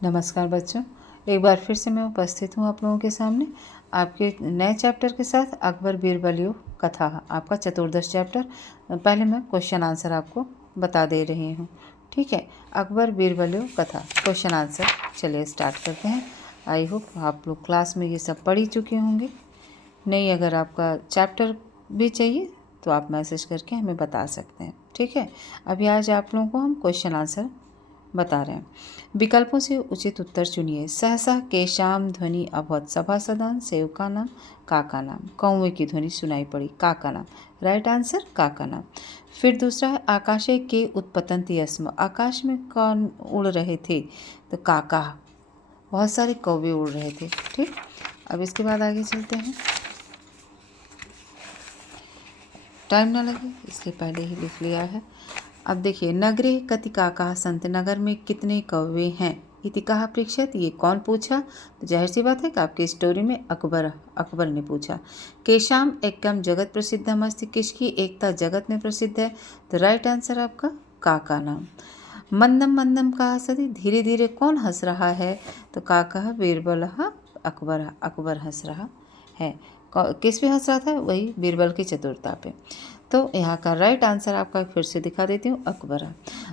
नमस्कार बच्चों, एक बार फिर से मैं उपस्थित हूँ आप लोगों के सामने आपके नए चैप्टर के साथ। अकबर बीरबल कथा आपका चतुर्दश चैप्टर। पहले मैं क्वेश्चन आंसर आपको बता दे रही हूँ, ठीक है। अकबर बीरबल कथा क्वेश्चन आंसर, चलिए स्टार्ट करते हैं। आई होप आप लोग क्लास में ये सब पढ़ ही चुके होंगे। नहीं, अगर आपका चैप्टर भी चाहिए तो आप मैसेज करके हमें बता सकते हैं, ठीक है। अभी आज आप लोगों को हम क्वेश्चन आंसर बता रहे हैं। विकल्पों से उचित उत्तर चुनिए। सहसा केशाम ध्वनि अभवत, सभासदान सेवका नाम काका नाम। कौवे की ध्वनि सुनाई पड़ी, काका नाम। राइट आंसर काका नाम। फिर दूसरा है आकाशे के उत्पतंती अस्म, आकाश में कौन उड़ रहे थे? तो काका, बहुत सारे कौवे उड़ रहे थे, ठीक। अब इसके बाद आगे चलते हैं, टाइम ना लगे इसलिए पहले ही लिख लिया है। अब देखिए, नगरे कति काका संत, नगर में कितने कौवे हैं? इति कहा परीक्षित, ये कौन पूछा? तो जाहिर सी बात है कि आपकी स्टोरी में अकबर ने पूछा। केशाम एकम जगत प्रसिद्धम अस्ति, किसकी एकता जगत में प्रसिद्ध है? तो राइट आंसर आपका काका नाम। मंदम मंदम कहा सदी, धीरे धीरे कौन हंस रहा है? तो काका बीरबल अकबर हंस रहा है। किस पे हंस रहा था? वही बीरबल की चतुरता पे। तो यहाँ का राइट आंसर आपका फिर से दिखा देती हूँ, अकबर।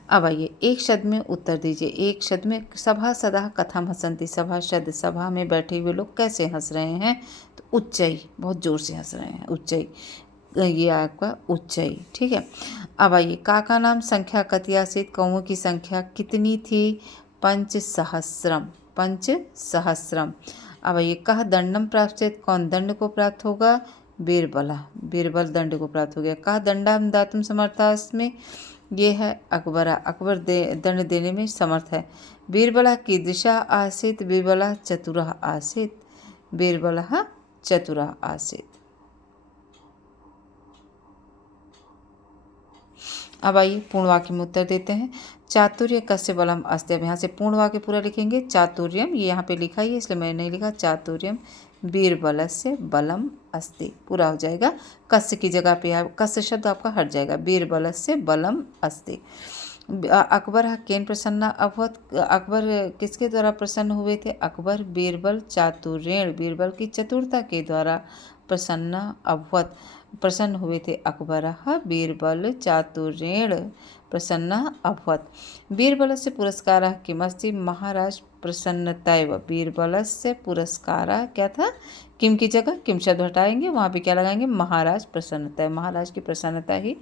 अब आइए एक शब्द में उत्तर दीजिए। एक शब्द में, सभा सदा कथम हसंती, सभा शब्द, सभा में बैठे हुए लोग कैसे हंस रहे हैं? तो उच्चई, बहुत जोर से हंस रहे हैं, उच्चई। ये आपका उच्चई, ठीक है। अब आइए काका नाम संख्या कतियासित, कौओं की संख्या कितनी थी? पंचसहस्रम, पंचसहस्रम। अब आइए कह दंडम प्राप्त, कौन दंड को प्राप्त होगा? बीरबल दंड को प्राप्त हो गया। कहा दंडम दातुम समर्थास्मि, ये है अकबर दंड देने में समर्थ है। बीरबल कीदृशः आसीत्, बीरबल चतुरः आसीत्, बीरबल चतुरः आसीत्। अब आइए पूर्ण वाक्य में उत्तर देते हैं। चातुर्य कस्य बलम अस्ति, अब यहाँ से पूर्ण वाक्य पूरा लिखेंगे। चातुर्यम, ये यहाँ पे लिखा ही है इसलिए मैंने नहीं लिखा। चातुर्यम बीरबलस्य बलम अस्ति, पूरा हो जाएगा। कस्य की जगह पे कस्य शब्द आपका हट जाएगा। बीरबलस्य बलम अस्ति। अकबर केन प्रसन्ना अभवत, अकबर किसके द्वारा प्रसन्न हुए थे? अकबर बीरबल चातुर्येण, बीरबल की चतुरता के द्वारा प्रसन्न अभवत, प्रसन्न हुए थे। अकबर बीरबल चातुर्येण प्रसन्न अभवत। बीरबल से पुरस्कार किमस्ति, महाराज प्रसन्नतैव, बीरबल से पुरस्कार क्या था? किम की जगह किम शब्द हटाएंगे, वहाँ पे क्या लगाएंगे? महाराज प्रसन्नतैव, महाराज की प्रसन्नता ही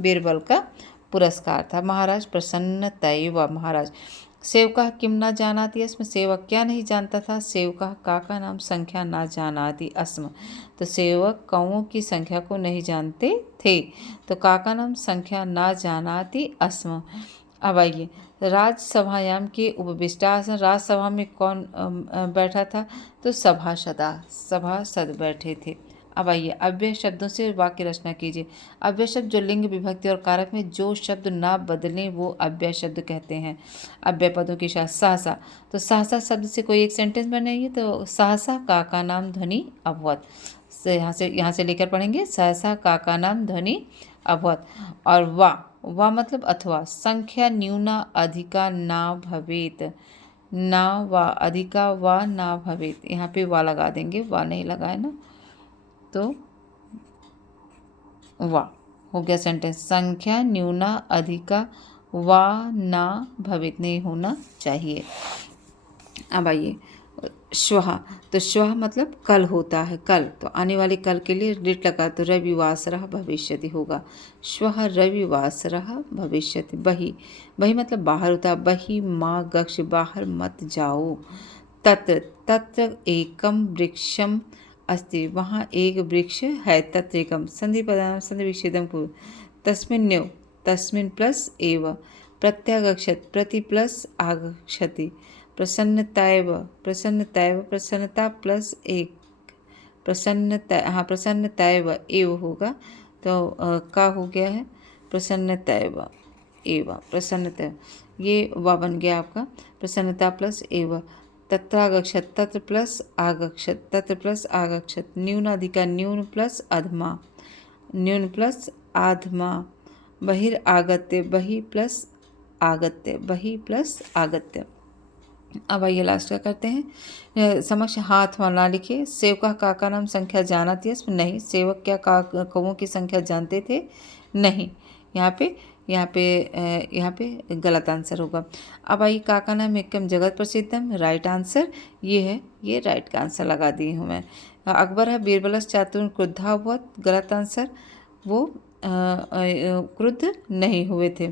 बीरबल का पुरस्कार था। महाराज प्रसन्नतैव, महाराज। सेवका किम ना जानाति अस्म, सेवक क्या नहीं जानता था? सेवका काका नाम संख्या ना जानाति अस्म, तो सेवक कौओं की संख्या को नहीं जानते थे। तो काका नाम संख्या ना जानाति अस्म। अब आइए राजसभायाम के उपविष्टासन, राजसभा में कौन बैठा था? तो सभासद बैठे थे। अब आइए अव्यय शब्दों से वाक्य रचना कीजिए। अव्यय शब्द जो लिंग विभक्ति और कारक में जो शब्द ना बदलें वो अव्यय शब्द कहते हैं। अव्यय पदों के साथ सहसा, तो सहसा शब्द से कोई एक सेंटेंस बनाइए। तो सहसा काका नाम ध्वनि अभवत, यहाँ से लेकर पढ़ेंगे। सहसा काका नाम ध्वनि अभवत। और वा मतलब अथवा, संख्या न्यूना अधिका ना भवेत, ना वा अधिका वा ना भवेत, यहाँ पे वा लगा देंगे, वा नहीं लगाए ना, तो वा हो गया सेंटेंस। संख्या न्यूना अधिका वा ना भवेत, नहीं होना चाहिए। अब आइए श्वः, तो श्वः मतलब कल होता है, कल, तो आने वाले कल के लिए रिट लगा, तो रविवासरः भविष्यति होगा। श्वः रविवासरः भविष्यति। बहि, बहि मतलब बाहर होता है। बहि माँ गक्ष, बाहर मत जाओ। तत्र, तत्र एकम वृक्षम अस्ति, वहाँ एक वृक्ष है। तत्र एकम संधि पदानां संधि विच्छेदम को, तस्मिन् न्यौ, तस्मिन् प्लस एव, प्रत्यागच्छत्, प्रति प्लस आगच्छति, प्रसन्नताएव, प्रसन्नताएव, प्रसन्नता प्लस एक, प्रसन्नताएव एव होगा, तो का हो गया है प्रसन्नताएव एव, प्रसन्नता, ये वा बन गया आपका। प्रसन्नता प्लस एव, तत्रागच्छत्, तत्र प्लस आगच्छत्, तत्र प्लस आगच्छत्, न्यून अधिका, न्यून प्लस अधमा, न्यून प्लस आधमा, बहिरागत्य, बहि प्लस आगत्य, बहि प्लस आगत्य। अब आइए लास्ट का करते हैं। समक्ष हाथ वाला लिखिए। सेवका काका नाम संख्या जाना थी इसमें? नहीं। सेवक क्या कौओं की संख्या जानते थे? नहीं। यहाँ पे गलत आंसर होगा। अब आइए काका नाम एकम जगत प्रसिद्धम, राइट आंसर ये है, ये राइट का आंसर लगा दी हूँ मैं। अकबर है बीरबलस चातुर क्रुद्धा हुआ, गलत आंसर, वो क्रुद्ध नहीं हुए थे।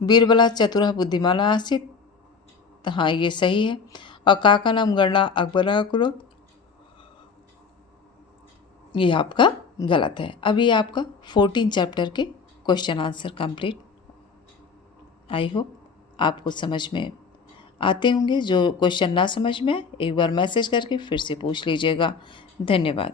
बीरबला चतुर बुद्धिमाना आसित, हाँ ये सही है। और काका नाम गणना अकबरा करो, ये आपका गलत है। अभी आपका 14 चैप्टर के question answer complete. I hope आपको समझ में आते होंगे। जो क्वेश्चन ना समझ में आए एक बार मैसेज करके फिर से पूछ लीजिएगा। धन्यवाद।